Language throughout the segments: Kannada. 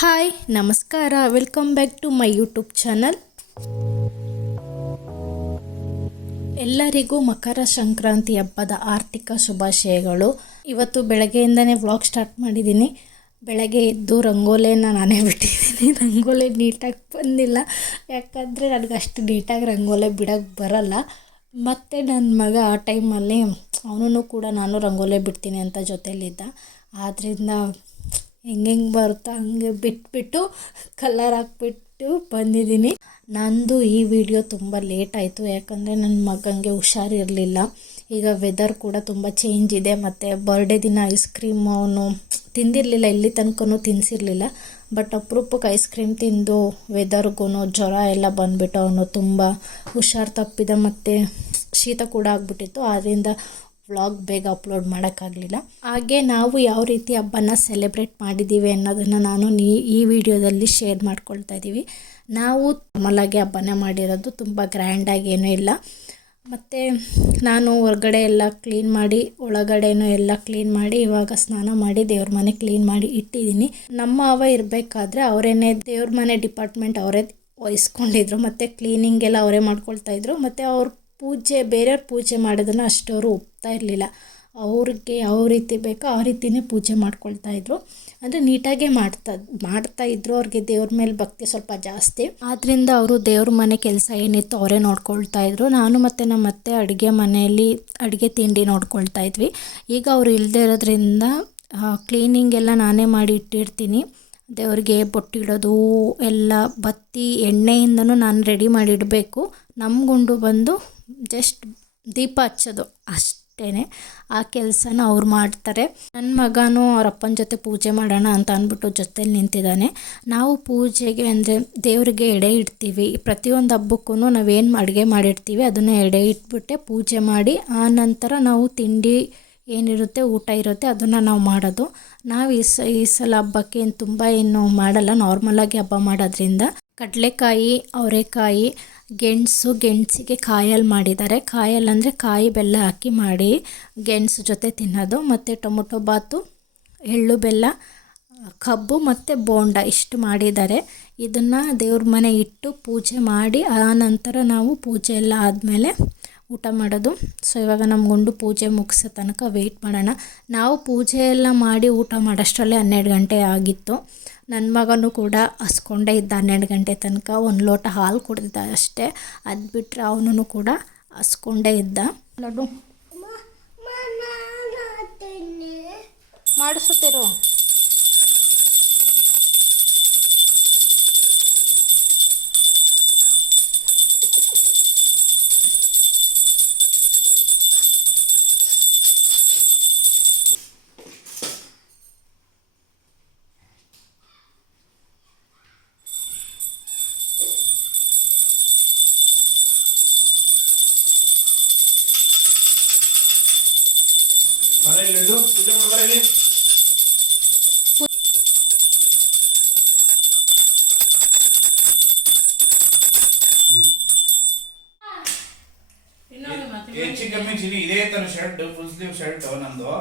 ಹಾಯ್ ನಮಸ್ಕಾರ, welcome back to my YouTube channel. ಎಲ್ಲರಿಗೂ ಮಕರ ಸಂಕ್ರಾಂತಿ ಹಬ್ಬದ ಆರ್ಥಿಕ ಶುಭಾಶಯಗಳು. ಇವತ್ತು ಬೆಳಗ್ಗೆಯಿಂದನೇ ವ್ಲಾಗ್ ಸ್ಟಾರ್ಟ್ ಮಾಡಿದ್ದೀನಿ. ಬೆಳಗ್ಗೆ ಎದ್ದು ರಂಗೋಲಿನ ನಾನೇ ಬಿಟ್ಟಿದ್ದೀನಿ. ರಂಗೋಲಿ ನೀಟಾಗಿ ಬಂದಿಲ್ಲ, ಯಾಕಂದರೆ ನನಗೆ ಅಷ್ಟು ನೀಟಾಗಿ ರಂಗೋಲಿ ಬಿಡೋಕ್ಕೆ ಬರಲ್ಲ. ಮತ್ತು ನನ್ನ ಮಗ ಆ ಟೈಮಲ್ಲಿ ಅವನು ಕೂಡ ನಾನು ರಂಗೋಲಿ ಬಿಡ್ತೀನಿ ಅಂತ ಜೊತೆಯಲ್ಲಿದ್ದ. ಆದ್ದರಿಂದ ಹೆಂಗೆ ಬರುತ್ತೋ ಹಂಗೆ ಬಿಟ್ಬಿಟ್ಟು ಕಲರ್ ಹಾಕ್ಬಿಟ್ಟು ಬಂದಿದ್ದೀನಿ. ನಂದು ಈ ವಿಡಿಯೋ ತುಂಬ ಲೇಟ್ ಆಯಿತು, ಯಾಕಂದರೆ ನನ್ನ ಮಗನಿಗೆ ಹುಷಾರಿರಲಿಲ್ಲ. ಈಗ ವೆದರ್ ಕೂಡ ತುಂಬ ಚೇಂಜ್ ಇದೆ, ಮತ್ತು ಬರ್ಡೇ ದಿನ ಐಸ್ ಕ್ರೀಮ್ ಅವನು ತಿಂದಿರಲಿಲ್ಲ, ಇಲ್ಲಿ ತನಕನೂ ತಿನ್ನಿಸಿರಲಿಲ್ಲ. ಬಟ್ ಅಪರೂಪಕ್ಕೆ ಐಸ್ ಕ್ರೀಮ್ ತಿಂದು ವೆದರ್ಗೂ ಜ್ವರ ಎಲ್ಲ ಬಂದುಬಿಟ್ಟು ಅವನು ತುಂಬ ಹುಷಾರು ತಪ್ಪಿದ, ಮತ್ತು ಶೀತ ಕೂಡ ಆಗಿಬಿಟ್ಟಿತ್ತು. ಆದ್ದರಿಂದ ವ್ಲಾಗ್ ಬೇಗ ಅಪ್ಲೋಡ್ ಮಾಡೋಕ್ಕಾಗಲಿಲ್ಲ. ಹಾಗೆ ನಾವು ಯಾವ ರೀತಿ ಹಬ್ಬನ ಸೆಲೆಬ್ರೇಟ್ ಮಾಡಿದ್ದೀವಿ ಅನ್ನೋದನ್ನು ನಾನು ಈ ವಿಡಿಯೋದಲ್ಲಿ ಶೇರ್ ಮಾಡ್ಕೊಳ್ತಾ ಇದ್ದೀವಿ. ನಾವು ನಾರ್ಮಲಾಗಿ ಹಬ್ಬನ ಮಾಡಿರೋದು, ತುಂಬ ಗ್ರ್ಯಾಂಡಾಗಿ ಏನೂ ಇಲ್ಲ. ಮತ್ತು ನಾನು ಹೊರಗಡೆ ಎಲ್ಲ ಕ್ಲೀನ್ ಮಾಡಿ, ಒಳಗಡೆನೂ ಎಲ್ಲ ಕ್ಲೀನ್ ಮಾಡಿ, ಇವಾಗ ಸ್ನಾನ ಮಾಡಿ ದೇವ್ರ ಮನೆ ಕ್ಲೀನ್ ಮಾಡಿ ಇಟ್ಟಿದ್ದೀನಿ. ನಮ್ಮ ಅವ್ವ ಇರಬೇಕಾದ್ರೆ ಅವರೇನೇ ದೇವ್ರ ಮನೆ ಡಿಪಾರ್ಟ್ಮೆಂಟ್ ಅವರೇ ವಹಿಸ್ಕೊಂಡಿದ್ರು, ಮತ್ತು ಕ್ಲೀನಿಂಗ್ ಎಲ್ಲ ಅವರೇ ಮಾಡ್ಕೊಳ್ತಾಯಿದ್ರು. ಮತ್ತು ಅವ್ರು ಬೇರೆಯವ್ರ ಪೂಜೆ ಮಾಡೋದನ್ನು ಅಷ್ಟವರು ಒಪ್ತಾ ಇರಲಿಲ್ಲ. ಅವ್ರಿಗೆ ಯಾವ ರೀತಿ ಬೇಕೋ ಆ ರೀತಿಯೇ ಪೂಜೆ ಮಾಡ್ಕೊಳ್ತಾಯಿದ್ರು. ಅಂದರೆ ನೀಟಾಗೇ ಮಾಡ್ತಾಯಿದ್ರು. ಅವ್ರಿಗೆ ದೇವ್ರ ಮೇಲೆ ಭಕ್ತಿ ಸ್ವಲ್ಪ ಜಾಸ್ತಿ, ಆದ್ದರಿಂದ ಅವರು ದೇವ್ರ ಮನೆ ಕೆಲಸ ಏನಿತ್ತು ಅವರೇ ನೋಡ್ಕೊಳ್ತಾಯಿದ್ರು. ನಾನು ಮತ್ತು ನಮ್ಮ ಅತ್ತೆ ಅಡುಗೆ ಮನೆಯಲ್ಲಿ ಅಡುಗೆ ತಿಂಡಿ ನೋಡ್ಕೊಳ್ತಾ ಇದ್ವಿ. ಈಗ ಅವರು ಇಲ್ಲದೆ ಇರೋದ್ರಿಂದ ಕ್ಲೀನಿಂಗ್ ಎಲ್ಲ ನಾನೇ ಮಾಡಿ ಇಟ್ಟಿರ್ತೀನಿ. ದೇವ್ರಿಗೆ ಬೊಟ್ಟಿಡೋದು ಎಲ್ಲ, ಬತ್ತಿ ಎಣ್ಣೆಯಿಂದನೂ ನಾನು ರೆಡಿ ಮಾಡಿಡಬೇಕು. ನಮ್ಮ ಗುಂಡು ಬಂದು ಜಸ್ಟ್ ದೀಪ ಹಚ್ಚೋದು ಅಷ್ಟೇ, ಆ ಕೆಲಸನ ಅವ್ರು ಮಾಡ್ತಾರೆ. ನನ್ನ ಮಗನೂ ಅವ್ರ ಅಪ್ಪನ ಜೊತೆ ಪೂಜೆ ಮಾಡೋಣ ಅಂತ ಅಂದ್ಬಿಟ್ಟು ಜೊತೆಲಿ ನಿಂತಿದ್ದಾನೆ. ನಾವು ಪೂಜೆಗೆ ಅಂದರೆ ದೇವರಿಗೆ ಎಡೆ ಇಡ್ತೀವಿ. ಪ್ರತಿಯೊಂದು ಹಬ್ಬಕ್ಕೂ ನಾವೇನು ಅಡುಗೆ ಮಾಡಿರ್ತೀವಿ ಅದನ್ನು ಎಡೆ ಇಟ್ಬಿಟ್ಟೆ ಪೂಜೆ ಮಾಡಿ, ಆ ನಂತರ ನಾವು ತಿಂಡಿ ಏನಿರುತ್ತೆ, ಊಟ ಇರುತ್ತೆ, ಅದನ್ನು ನಾವು ಮಾಡೋದು. ನಾವು ಈ ಸಲ ಹಬ್ಬಕ್ಕೆ ಏನು ಮಾಡಲ್ಲ, ನಾರ್ಮಲಾಗಿ ಹಬ್ಬ ಮಾಡೋದ್ರಿಂದ ಕಡಲೆಕಾಯಿ, ಅವರೆಕಾಯಿ, ಗೆಣಸಿಗೆ ಕಾಯಲ್ಲಿ ಮಾಡಿದ್ದಾರೆ. ಕಾಯಲ್ಲಿ ಅಂದರೆ ಕಾಯಿ ಬೆಲ್ಲ ಹಾಕಿ ಮಾಡಿ ಗೆಣಸು ಜೊತೆ ತಿನ್ನೋದು. ಮತ್ತು ಟೊಮೊಟೊ ಬಾತು, ಎಳ್ಳು ಬೆಲ್ಲ, ಕಬ್ಬು ಮತ್ತು ಬೋಂಡ ಇಷ್ಟು ಮಾಡಿದ್ದಾರೆ. ಇದನ್ನು ದೇವ್ರ ಮನೆ ಇಟ್ಟು ಪೂಜೆ ಮಾಡಿ, ಆ ನಂತರ ನಾವು ಪೂಜೆ ಎಲ್ಲ ಆದಮೇಲೆ ಊಟ ಮಾಡೋದು. ಸೊ ಇವಾಗ ನಮ್ಮ ಗುಂಡು ಪೂಜೆ ಮುಗಿಸೋ ತನಕ ವೆಯ್ಟ್ ಮಾಡೋಣ. ನಾವು ಪೂಜೆ ಎಲ್ಲ ಮಾಡಿ ಊಟ ಮಾಡೋಷ್ಟರಲ್ಲೇ 12 ಗಂಟೆ ಆಗಿತ್ತು. ನನ್ನ ಮಗನೂ ಕೂಡ ಹಸ್ಕೊಂಡೇ ಇದ್ದ 12 ಗಂಟೆ ತನಕ. ಒಂದು ಲೋಟ ಹಾಲು ಕುಡಿದಿದ್ದ ಅಷ್ಟೇ, ಅದು ಬಿಟ್ಟರೆ ಅವನು ಕೂಡ ಹಸ್ಕೊಂಡೇ ಇದ್ದ. ಲಡ್ಡು ಮಾಡಿಸುತ್ತೀರೋ? ಪೂಜೆ ಮಾಡ್ಬಾರಲ್ಲಿ. ಹೆಚ್ಚು ಕಮ್ಮಿ ಚಿನಿ ಇದೇ ತರ ಶರ್ಟ್, ಫುಲ್ ಸ್ಲೀವ್ ಶರ್ಟ್ ನಮ್ದು.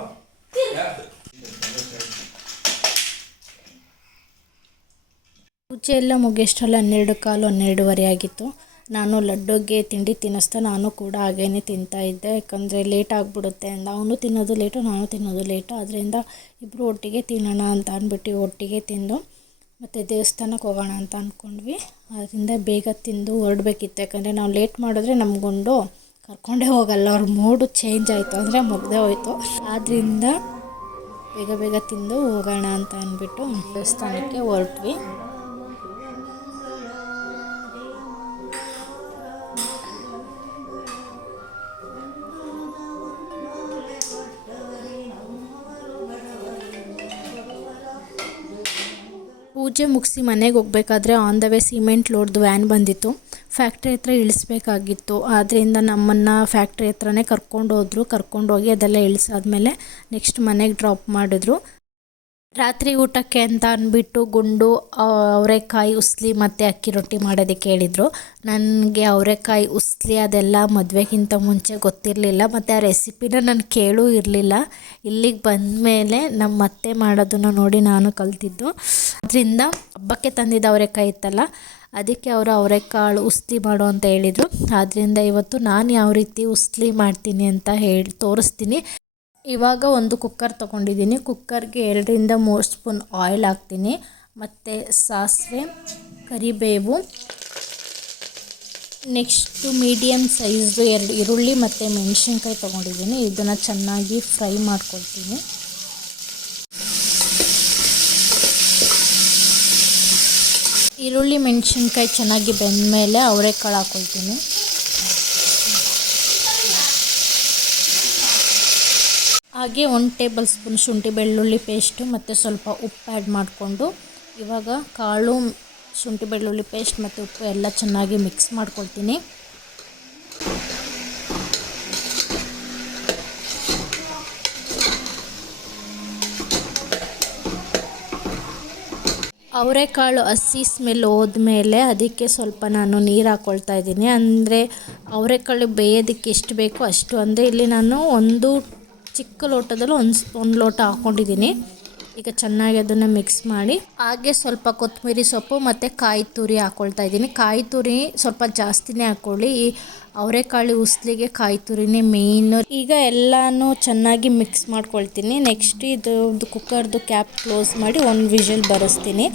ಪೂಜೆ ಎಲ್ಲ ಮುಗಿಯಷ್ಟರಲ್ಲಿ 12:15, 12:30 ಆಗಿತ್ತು. ನಾನು ಲಡ್ಡುಗೆ ತಿಂಡಿ ತಿನ್ನಿಸ್ತಾ ನಾನು ಕೂಡ ಹಾಗೇನೆ ತಿಂತಾಯಿದ್ದೆ, ಯಾಕಂದರೆ ಲೇಟ್ ಆಗಿಬಿಡುತ್ತೆ ಅಂತ. ಅವನು ತಿನ್ನೋದು ಲೇಟು, ನಾನು ತಿನ್ನೋದು ಲೇಟು. ಅದರಿಂದ ಇಬ್ಬರು ಒಟ್ಟಿಗೆ ತಿನ್ನೋಣ ಅಂತ ಅಂದ್ಬಿಟ್ಟು ಒಟ್ಟಿಗೆ ತಿಂದು ಮತ್ತು ದೇವಸ್ಥಾನಕ್ಕೆ ಹೋಗೋಣ ಅಂತ ಅಂದ್ಕೊಂಡ್ವಿ. ಅದರಿಂದ ಬೇಗ ತಿಂದು ಹೊರಡಬೇಕಿತ್ತು, ಯಾಕಂದರೆ ನಾವು ಲೇಟ್ ಮಾಡಿದ್ರೆ ನಮಗೊಂಡು ಕರ್ಕೊಂಡೇ ಹೋಗಲ್ಲ. ಅವ್ರ ಮೂಡು ಚೇಂಜ್ ಆಯಿತು ಅಂದರೆ ಮುಗ್ದೇ ಹೋಯಿತು. ಆದ್ದರಿಂದ ಬೇಗ ತಿಂದು ಹೋಗೋಣ ಅಂತ ಅಂದ್ಬಿಟ್ಟು ದೇವಸ್ಥಾನಕ್ಕೆ ಹೊರಟ್ವಿ. ಪೂಜೆ ಮುಗಿಸಿ ಮನೆಗೆ ಹೋಗಬೇಕಾದ್ರೆ ಆನ್ ದ ವೇ ಸಿಮೆಂಟ್ ಲೋಡ್ದು ವ್ಯಾನ್ ಬಂದಿತ್ತು. ಫ್ಯಾಕ್ಟ್ರಿ ಹತ್ರ ಇಳಿಸ್ಬೇಕಾಗಿತ್ತು. ಆದ್ದರಿಂದ ನಮ್ಮನ್ನು ಫ್ಯಾಕ್ಟ್ರಿ ಹತ್ರನೇ ಕರ್ಕೊಂಡೋಗಿ ಅದೆಲ್ಲ ಇಳಿಸಾದ್ಮೇಲೆ ನೆಕ್ಸ್ಟ್ ಮನೆಗೆ ಡ್ರಾಪ್ ಮಾಡಿದ್ರು. ರಾತ್ರಿ ಊಟಕ್ಕೆ ಅಂತ ಅಂದ್ಬಿಟ್ಟು ಗುಂಡು ಅವರೆಕಾಯಿ ಉಸ್ಲಿ ಮತ್ತು ಅಕ್ಕಿ ರೊಟ್ಟಿ ಮಾಡೋದಕ್ಕೆ ಹೇಳಿದರು. ನನಗೆ ಅವರೆಕಾಯಿ ಉಸ್ಲಿ ಅದೆಲ್ಲ ಮದುವೆಗಿಂತ ಮುಂಚೆ ಗೊತ್ತಿರಲಿಲ್ಲ ಮತ್ತು ಆ ರೆಸಿಪಿನ ನಾನು ಕೇಳೂ ಇರಲಿಲ್ಲ. ಇಲ್ಲಿಗೆ ಬಂದ ಮೇಲೆ ನಮ್ಮ ಅತ್ತೆ ಮಾಡೋದನ್ನು ನೋಡಿ ನಾನು ಕಲ್ತಿದ್ದು. ಅದರಿಂದ ಹಬ್ಬಕ್ಕೆ ತಂದಿದ್ದ ಅವರೆಕಾಯಿ ಇತ್ತಲ್ಲ, ಅದಕ್ಕೆ ಅವರು ಅವರೆಕಾಳು ಉಸ್ಲಿ ಮಾಡು ಅಂತ ಹೇಳಿದರು. ಆದ್ದರಿಂದ ಇವತ್ತು ನಾನು ಯಾವ ರೀತಿ ಉಸ್ಲಿ ಮಾಡ್ತೀನಿ ಅಂತ ತೋರಿಸ್ತೀನಿ. ಇವಾಗ ಒಂದು ಕುಕ್ಕರ್ ತೊಗೊಂಡಿದ್ದೀನಿ. ಕುಕ್ಕರ್ಗೆ 2-3 ಸ್ಪೂನ್ ಆಯಿಲ್ ಹಾಕ್ತೀನಿ ಮತ್ತು ಸಾಸಿವೆ, ಕರಿಬೇವು, ನೆಕ್ಸ್ಟು ಮೀಡಿಯಮ್ ಸೈಜ್ದು 2 ಈರುಳ್ಳಿ ಮತ್ತು ಮೆಣಸಿನ್ಕಾಯಿ ತೊಗೊಂಡಿದ್ದೀನಿ. ಇದನ್ನು ಚೆನ್ನಾಗಿ ಫ್ರೈ ಮಾಡ್ಕೊಳ್ತೀನಿ. ಈರುಳ್ಳಿ ಮೆಣಸಿನ್ಕಾಯಿ ಚೆನ್ನಾಗಿ ಬೆಂದಮೇಲೆ ಅವರೆಕಾಳು ಹಾಕ್ಕೊಳ್ತೀನಿ. ಹಾಗೆ 1 ಟೇಬಲ್ ಸ್ಪೂನ್ ಶುಂಠಿ ಬೆಳ್ಳುಳ್ಳಿ ಪೇಸ್ಟು ಮತ್ತು ಸ್ವಲ್ಪ ಉಪ್ಪು ಆ್ಯಡ್ ಮಾಡಿಕೊಂಡು ಇವಾಗ ಕಾಳು, ಶುಂಠಿ ಬೆಳ್ಳುಳ್ಳಿ ಪೇಸ್ಟ್ ಮತ್ತು ಉಪ್ಪು ಎಲ್ಲ ಚೆನ್ನಾಗಿ ಮಿಕ್ಸ್ ಮಾಡ್ಕೊಳ್ತೀನಿ. ಅವರೆಕಾಳು ಹಸಿ ಸ್ಮೆಲ್ ಹೋದ್ಮೇಲೆ ಅದಕ್ಕೆ ಸ್ವಲ್ಪ ನಾನು ನೀರು ಹಾಕ್ಕೊಳ್ತಾ ಇದ್ದೀನಿ. ಅಂದರೆ ಅವರೆಕಾಳು ಬೇಯೋದಕ್ಕೆ ಎಷ್ಟು ಬೇಕೋ ಅಷ್ಟು, ಅಂದರೆ ಇಲ್ಲಿ ನಾನು ಒಂದು ಚಿಕ್ಕ ಲೋಟದಲ್ಲಿ ಒಂದು ಲೋಟ ಹಾಕ್ಕೊಂಡಿದ್ದೀನಿ. ಈಗ ಚೆನ್ನಾಗಿ ಅದನ್ನು ಮಿಕ್ಸ್ ಮಾಡಿ ಹಾಗೆ ಸ್ವಲ್ಪ ಕೊತ್ತಂಬರಿ ಸೊಪ್ಪು ಮತ್ತು ಕಾಯಿ ತುರಿ ಹಾಕ್ಕೊಳ್ತಾ ಇದ್ದೀನಿ. ಕಾಯಿ ತುರಿ ಸ್ವಲ್ಪ ಜಾಸ್ತಿನೇ ಹಾಕ್ಕೊಳ್ಳಿ. ಈ ಅವರೆಕಾಳು ಉಸ್ಲಿಗೆ ಕಾಯಿ ತುರಿನೇ ಮೇಯ್ನು. ಈಗ ಎಲ್ಲನೂ ಚೆನ್ನಾಗಿ ಮಿಕ್ಸ್ ಮಾಡ್ಕೊಳ್ತೀನಿ. ನೆಕ್ಸ್ಟ್ ಇದು ಕುಕ್ಕರ್ದು ಕ್ಯಾಪ್ ಕ್ಲೋಸ್ ಮಾಡಿ 1 ವಿಷಲ್ ಬರೆಸ್ತೀನಿ.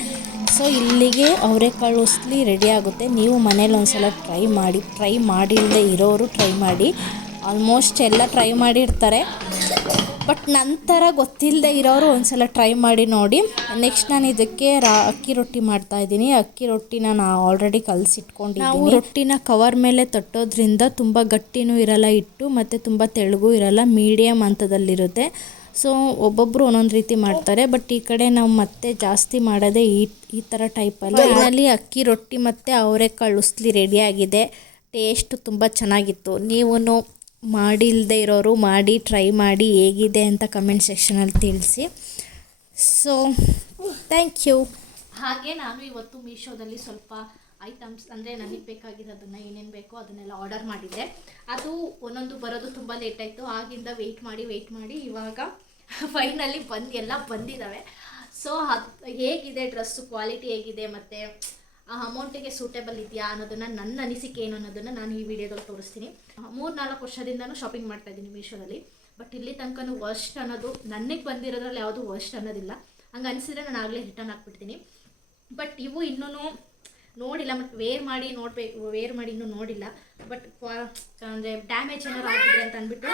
ಸೊ ಇಲ್ಲಿಗೆ ಅವರೆಕಾಳು ಉಸ್ಲಿ ರೆಡಿ ಆಗುತ್ತೆ. ನೀವು ಮನೇಲಿ ಒಂದ್ಸಲ ಟ್ರೈ ಮಾಡಿಲ್ಲದೆ ಇರೋರು ಟ್ರೈ ಮಾಡಿ. ಆಲ್ಮೋಸ್ಟ್ ಎಲ್ಲ ಟ್ರೈ ಮಾಡಿರ್ತಾರೆ, ಬಟ್ ನಂತರ ಗೊತ್ತಿಲ್ಲದೆ ಇರೋರು ಒಂದ್ಸಲ ಟ್ರೈ ಮಾಡಿ ನೋಡಿ. ನೆಕ್ಸ್ಟ್ ನಾನು ಇದಕ್ಕೆ ಅಕ್ಕಿ ರೊಟ್ಟಿ ಮಾಡ್ತಾಯಿದ್ದೀನಿ. ಅಕ್ಕಿ ರೊಟ್ಟಿ ನಾನು ಆಲ್ರೆಡಿ ಕಲಸಿಟ್ಕೊಂಡಿದ್ದೀನಿ. ನಾವು ರೊಟ್ಟಿನ ಕವರ್ ಮೇಲೆ ತಟ್ಟೋದ್ರಿಂದ ತುಂಬ ಗಟ್ಟಿನೂ ಇರಲ್ಲ ಹಿಟ್ಟು ಮತ್ತು ತುಂಬ ತೆಳುಗೂ ಇರಲ್ಲ, ಮೀಡಿಯಮ್ ಹಂತದಲ್ಲಿರುತ್ತೆ. ಸೊ ಒಬ್ಬೊಬ್ಬರು ಒಂದೊಂದು ರೀತಿ ಮಾಡ್ತಾರೆ, ಬಟ್ ಈ ಕಡೆ ನಾವು ಮತ್ತೆ ಜಾಸ್ತಿ ಮಾಡೋದೇ ಈ ಥರ ಟೈಪಲ್ಲಿ. ಅಕ್ಕಿ ರೊಟ್ಟಿ ಮತ್ತು ಅವರೆಕಾಳು ಉಸ್ಲಿ ರೆಡಿಯಾಗಿದೆ. ಟೇಸ್ಟ್ ತುಂಬ ಚೆನ್ನಾಗಿತ್ತು. ನೀವು ಮಾಡಿಲ್ಲದೆ ಇರೋರು ಮಾಡಿ ಟ್ರೈ ಮಾಡಿ ಹೇಗಿದೆ ಅಂತ ಕಮೆಂಟ್ ಸೆಕ್ಷನಲ್ಲಿ ತಿಳಿಸಿ. So thank you. ಹಾಗೆ ನಾನು ಇವತ್ತು ಮೀಶೋದಲ್ಲಿ ಸ್ವಲ್ಪ ಐಟಮ್ಸ್, ಅಂದರೆ ನನಗೆ ಬೇಕಾಗಿರೋದನ್ನು ಏನೇನು ಬೇಕೋ ಅದನ್ನೆಲ್ಲ ಆರ್ಡರ್ ಮಾಡಿದ್ದೆ. ಅದು ಒಂದೊಂದು ಬರೋದು ತುಂಬ ಲೇಟಾಯಿತು. ಆಗಿಂದ ವೆಯ್ಟ್ ಮಾಡಿ ಇವಾಗ ಫೈನಲಿ ಎಲ್ಲ ಬಂದಿದ್ದಾವೆ. ಸೊ ಹೇಗಿದೆ ಡ್ರೆಸ್ಸು ಕ್ವಾಲಿಟಿ ಹೇಗಿದೆ ಮತ್ತು ಆ ಅಮೌಂಟಿಗೆ ಸೂಟೇಬಲ್ ಇದೆಯಾ ಅನ್ನೋದನ್ನು, ನನ್ನ ಅನಿಸಿಕೆ ಏನು ಅನ್ನೋದನ್ನು ನಾನು ಈ ವಿಡಿಯೋದಲ್ಲಿ ತೋರಿಸ್ತೀನಿ. 3-4 ವರ್ಷದಿಂದನೂ ಶಾಪಿಂಗ್ ಮಾಡ್ತಾಯಿದ್ದೀನಿ ಮೀಶೋದಲ್ಲಿ, ಬಟ್ ಇಲ್ಲಿ ತನಕ ವರ್ಸ್ಟ್ ಅನ್ನೋದು ನನಗೆ ಬಂದಿರೋದ್ರಲ್ಲಿ ಯಾವುದು ವರ್ಸ್ಟ್ ಅನ್ನೋದಿಲ್ಲ. ಹಂಗೆ ಅನಿಸಿದ್ರೆ ನಾನು ಆಗಲೇ ರಿಟರ್ನ್ ಹಾಕ್ಬಿಡ್ತೀನಿ. ಬಟ್ ಇವು ಇನ್ನೂ ನೋಡಿಲ್ಲ, ಮತ್ತು ವೇರ್ ಮಾಡಿ ಇನ್ನೂ ನೋಡಿಲ್ಲ. ಬಟ್ ಅಂದರೆ ಡ್ಯಾಮೇಜ್ ಏನಾದ್ರು ಆಗಿದ್ರೆ ಅಂತ ಅಂದ್ಬಿಟ್ಟು,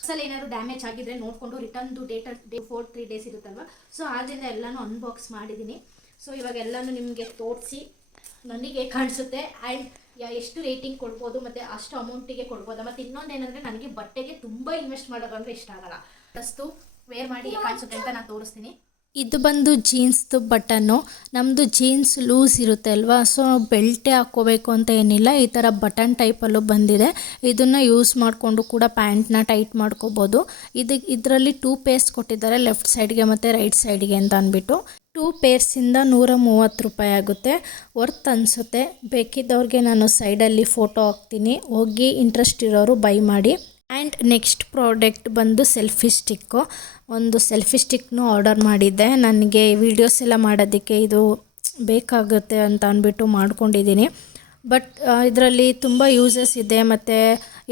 ಅಸಲು ಏನಾದ್ರು ಡ್ಯಾಮೇಜ್ ಆಗಿದ್ರೆ ನೋಡಿಕೊಂಡು ರಿಟರ್ನ್ದು ಡೇಟ್ 3 ಡೇಸ್ ಇರುತ್ತಲ್ವ. ಸೊ ಆದ್ದರಿಂದ ಎಲ್ಲನೂ ಅನ್ಬಾಕ್ಸ್ ಮಾಡಿದ್ದೀನಿ. ಸೊ ಇವಾಗ ಎಲ್ಲನೂ ನಿಮಗೆ ತೋರಿಸಿ ನನಗೆ ಕಾಣಿಸುತ್ತೆ ಆ್ಯಂಡ್ ಎಷ್ಟು ರೇಟಿಂಗ್ ಕೊಡ್ಬೋದು ಮತ್ತು ಅಷ್ಟು ಅಮೌಂಟಿಗೆ ಕೊಡ್ಬೋದಾ. ಮತ್ತು ಇನ್ನೊಂದೇನೆಂದರೆ ನನಗೆ ಬಟ್ಟೆಗೆ ತುಂಬ ಇನ್ವೆಸ್ಟ್ ಮಾಡೋದಂದರೆ ಇಷ್ಟ ಆಗಲ್ಲ. ಅಷ್ಟು ವೇರ್ ಮಾಡಿ ಕಾಣಿಸುತ್ತೆ ಅಂತ ನಾನು ತೋರಿಸ್ತೀನಿ. ಇದು ಬಂದು ಜೀನ್ಸ್ದು ಬಟನ್ನು. ನಮ್ಮದು ಜೀನ್ಸ್ ಲೂಸ್ ಇರುತ್ತೆ ಅಲ್ವಾ, ಸೊ ಬೆಲ್ಟೇ ಹಾಕ್ಕೋಬೇಕು ಅಂತ ಏನಿಲ್ಲ. ಈ ಥರ ಬಟನ್ ಟೈಪಲ್ಲೂ ಬಂದಿದೆ. ಇದನ್ನು ಯೂಸ್ ಮಾಡಿಕೊಂಡು ಕೂಡ ಪ್ಯಾಂಟ್ನ ಟೈಟ್ ಮಾಡ್ಕೋಬೋದು. ಇದರಲ್ಲಿ 2 ಪೇರ್ಸ್ ಕೊಟ್ಟಿದ್ದಾರೆ, ಲೆಫ್ಟ್ ಸೈಡ್ಗೆ ಮತ್ತು ರೈಟ್ ಸೈಡ್ಗೆ ಅಂತ ಅಂದ್ಬಿಟ್ಟು. 2 ಪೇರ್ಸಿಂದ 130 ರೂಪಾಯಿ ಆಗುತ್ತೆ. ವರ್ತ್ ಅನಿಸುತ್ತೆ. ಬೇಕಿದ್ದವ್ರಿಗೆ ನಾನು ಸೈಡಲ್ಲಿ ಫೋಟೋ ಹಾಕ್ತೀನಿ, ಹೋಗಿ ಇಂಟ್ರೆಸ್ಟ್ ಇರೋರು ಬೈ ಮಾಡಿ. ಆ್ಯಂಡ್ ನೆಕ್ಸ್ಟ್ ಪ್ರಾಡಕ್ಟ್ ಬಂದು ಸೆಲ್ಫಿ ಸ್ಟಿಕ್ಕು. ಒಂದು ಸೆಲ್ಫಿ ಸ್ಟಿಕ್ನು ಆರ್ಡರ್ ಮಾಡಿದ್ದೆ. ನನಗೆ ವೀಡಿಯೋಸ್ ಎಲ್ಲ ಮಾಡೋದಕ್ಕೆ ಇದು ಬೇಕಾಗುತ್ತೆ ಅಂತ ಅಂದ್ಬಿಟ್ಟು ಮಾಡ್ಕೊಂಡಿದ್ದೀನಿ. ಬಟ್ ಇದರಲ್ಲಿ ತುಂಬ ಯೂಸಸ್ ಇದೆ ಮತ್ತು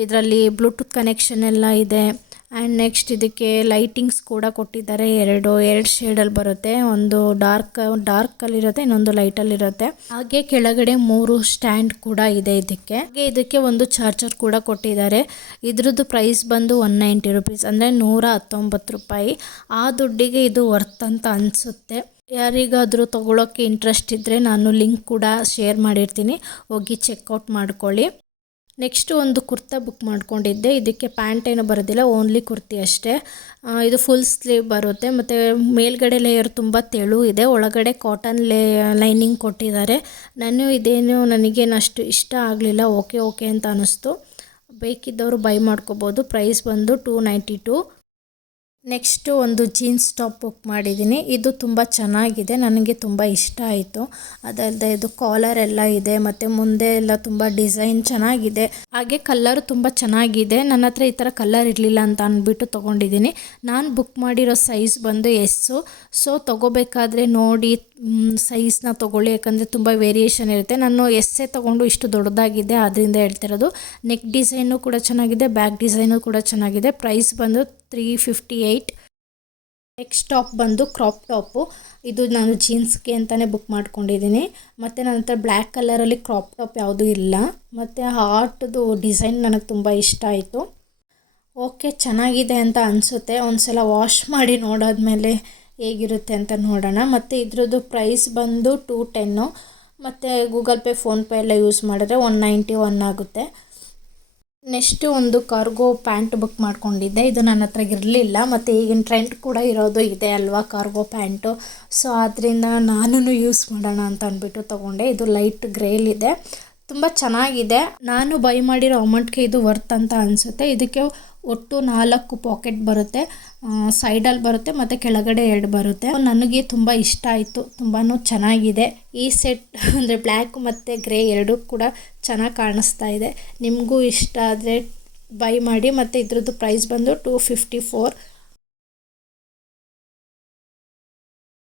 ಇದರಲ್ಲಿ ಬ್ಲೂಟೂತ್ ಕನೆಕ್ಷನ್ ಎಲ್ಲ ಇದೆ. ಆ್ಯಂಡ್ ನೆಕ್ಸ್ಟ್ ಇದಕ್ಕೆ ಲೈಟಿಂಗ್ಸ್ ಕೂಡ ಕೊಟ್ಟಿದ್ದಾರೆ. 2 ಶೇಡಲ್ಲಿ ಬರುತ್ತೆ. ಒಂದು ಡಾರ್ಕಲ್ಲಿರುತ್ತೆ, ಇನ್ನೊಂದು ಲೈಟಲ್ಲಿರುತ್ತೆ. ಹಾಗೆ ಕೆಳಗಡೆ 3 ಸ್ಟ್ಯಾಂಡ್ ಕೂಡ ಇದೆ ಇದಕ್ಕೆ. ಹಾಗೆ ಇದಕ್ಕೆ ಒಂದು ಚಾರ್ಜರ್ ಕೂಡ ಕೊಟ್ಟಿದ್ದಾರೆ. ಇದ್ರದ್ದು ಪ್ರೈಸ್ ಬಂದು 190 ರೂಪೀಸ್, ಅಂದರೆ 119 ರೂಪಾಯಿ. ಆ ದುಡ್ಡಿಗೆ ಇದು ವರ್ತ್ ಅಂತ ಅನಿಸುತ್ತೆ. ಯಾರಿಗಾದರೂ ತೊಗೊಳೋಕ್ಕೆ ಇಂಟ್ರೆಸ್ಟ್ ಇದ್ದರೆ ನಾನು ಲಿಂಕ್ ಕೂಡ ಶೇರ್ ಮಾಡಿರ್ತೀನಿ, ಹೋಗಿ ಚೆಕ್ಔಟ್ ಮಾಡ್ಕೊಳ್ಳಿ. ನೆಕ್ಸ್ಟು ಒಂದು ಕುರ್ತಾ ಬುಕ್ ಮಾಡ್ಕೊಂಡಿದ್ದೆ. ಇದಕ್ಕೆ ಪ್ಯಾಂಟ್ ಏನೂ ಬರೋದಿಲ್ಲ, ಓನ್ಲಿ ಕುರ್ತಿ ಅಷ್ಟೇ. ಇದು ಫುಲ್ ಸ್ಲೀವ್ ಬರುತ್ತೆ ಮತ್ತು ಮೇಲ್ಗಡೆ ಲೇಯರ್ ತುಂಬ ತೆಳು ಇದೆ, ಒಳಗಡೆ ಕಾಟನ್ ಲೈನಿಂಗ್ ಕೊಟ್ಟಿದ್ದಾರೆ. ನನಗೇನು ಅಷ್ಟು ಇಷ್ಟ ಆಗಲಿಲ್ಲ, ಓಕೆ ಅಂತ ಅನ್ನಿಸ್ತು. ಬೇಕಿದ್ದವರು ಬೈ ಮಾಡ್ಕೋಬೋದು. ಪ್ರೈಸ್ ಬಂದು 292. ನೆಕ್ಸ್ಟು ಒಂದು ಜೀನ್ಸ್ ಟಾಪ್ ಬುಕ್ ಮಾಡಿದ್ದೀನಿ. ಇದು ತುಂಬ ಚೆನ್ನಾಗಿದೆ, ನನಗೆ ತುಂಬ ಇಷ್ಟ ಆಯಿತು. ಅದಲ್ಲದೆ ಇದು ಕಾಲರ್ ಎಲ್ಲ ಇದೆ ಮತ್ತು ಮುಂದೆ ಎಲ್ಲ ತುಂಬ ಡಿಸೈನ್ ಚೆನ್ನಾಗಿದೆ. ಹಾಗೆ ಕಲ್ಲರು ತುಂಬ ಚೆನ್ನಾಗಿದೆ. ನನ್ನ ಹತ್ರ ಈ ಥರ ಕಲ್ಲರ್ ಇರಲಿಲ್ಲ ಅಂತ ಅಂದ್ಬಿಟ್ಟು ತೊಗೊಂಡಿದ್ದೀನಿ. ನಾನು ಬುಕ್ ಮಾಡಿರೋ ಸೈಜ್ ಬಂದು ಎಸ್ಸು. ಸೊ ತೊಗೋಬೇಕಾದ್ರೆ ನೋಡಿ ಸೈಜ್ನ ತೊಗೊಳ್ಳಿ, ಯಾಕಂದರೆ ತುಂಬ ವೇರಿಯೇಷನ್ ಇರುತ್ತೆ. ನಾನು ಎಸ್ಸೇ ತೊಗೊಂಡು ಇಷ್ಟು ದೊಡ್ಡದಾಗಿದೆ, ಅದರಿಂದ ಹೇಳ್ತಿರೋದು. ನೆಕ್ ಡಿಸೈನು ಕೂಡ ಚೆನ್ನಾಗಿದೆ, ಬ್ಯಾಕ್ ಡಿಸೈನು ಕೂಡ ಚೆನ್ನಾಗಿದೆ. ಪ್ರೈಸ್ ಬಂದು 358. ನೆಕ್ಸ್ಟ್ ಟಾಪ್ ಬಂದು ಕ್ರಾಪ್ ಟಾಪು. ಇದು ನಾನು ಜೀನ್ಸ್ಗೆ ಅಂತಲೇ ಬುಕ್ ಮಾಡ್ಕೊಂಡಿದ್ದೀನಿ. ಮತ್ತು ನನ್ನ ಹತ್ರ ಬ್ಲ್ಯಾಕ್ ಕಲರಲ್ಲಿ ಕ್ರಾಪ್ ಟಾಪ್ ಯಾವುದೂ ಇಲ್ಲ. ಮತ್ತು ಹಾರ್ಟ್ದು ಡಿಸೈನ್ ನನಗೆ ತುಂಬ ಇಷ್ಟ ಆಯಿತು. ಓಕೆ, ಚೆನ್ನಾಗಿದೆ ಅಂತ ಅನಿಸುತ್ತೆ. ಒಂದು ಸಲ ವಾಶ್ ಮಾಡಿ ನೋಡಾದ್ಮೇಲೆ ಹೇಗಿರುತ್ತೆ ಅಂತ ನೋಡೋಣ. ಮತ್ತು ಇದ್ರದ್ದು ಪ್ರೈಸ್ ಬಂದು 210. ಮತ್ತು ಗೂಗಲ್ ಪೇ, ಫೋನ್ಪೇ ಎಲ್ಲ ಯೂಸ್ ಮಾಡಿದ್ರೆ 191 ಆಗುತ್ತೆ. ನೆಕ್ಸ್ಟು ಒಂದು ಕಾರ್ಗೋ ಪ್ಯಾಂಟ್ ಬುಕ್ ಮಾಡ್ಕೊಂಡಿದ್ದೆ. ಇದು ನನ್ನ ಹತ್ರ ಇರಲಿಲ್ಲ, ಮತ್ತು ಈಗಿನ ಟ್ರೆಂಡ್ ಕೂಡ ಇರೋದು ಇದೆ ಅಲ್ವಾ ಕಾರ್ಗೋ ಪ್ಯಾಂಟು. ಸೊ ಆದ್ದರಿಂದ ನಾನು ಯೂಸ್ ಮಾಡೋಣ ಅಂತ ಅಂದ್ಬಿಟ್ಟು ತೊಗೊಂಡೆ. ಇದು ಲೈಟ್ ಗ್ರೇಲಿದೆ, ತುಂಬ ಚೆನ್ನಾಗಿದೆ. ನಾನು ಬೈ ಮಾಡಿರೋ ಅಮೌಂಟ್ಗೆ ಇದು ವರ್ತ್ ಅಂತ ಅನಿಸುತ್ತೆ. ಇದಕ್ಕೆ ಒಟ್ಟು 4 ಪಾಕೆಟ್ ಬರುತ್ತೆ, ಸೈಡಲ್ಲಿ ಬರುತ್ತೆ ಮತ್ತು ಕೆಳಗಡೆ 2 ಬರುತ್ತೆ. ನನಗೆ ತುಂಬ ಇಷ್ಟ ಆಯಿತು, ತುಂಬಾ ಚೆನ್ನಾಗಿದೆ. ಈ ಸೆಟ್ ಅಂದರೆ ಬ್ಲ್ಯಾಕ್ ಮತ್ತು ಗ್ರೇ ಎರಡೂ ಕೂಡ ಚೆನ್ನಾಗಿ ಕಾಣಿಸ್ತಾ ಇದೆ. ನಿಮಗೂ ಇಷ್ಟ ಆದರೆ ಬೈ ಮಾಡಿ. ಮತ್ತು ಇದ್ರದ್ದು ಪ್ರೈಸ್ ಬಂದು 254.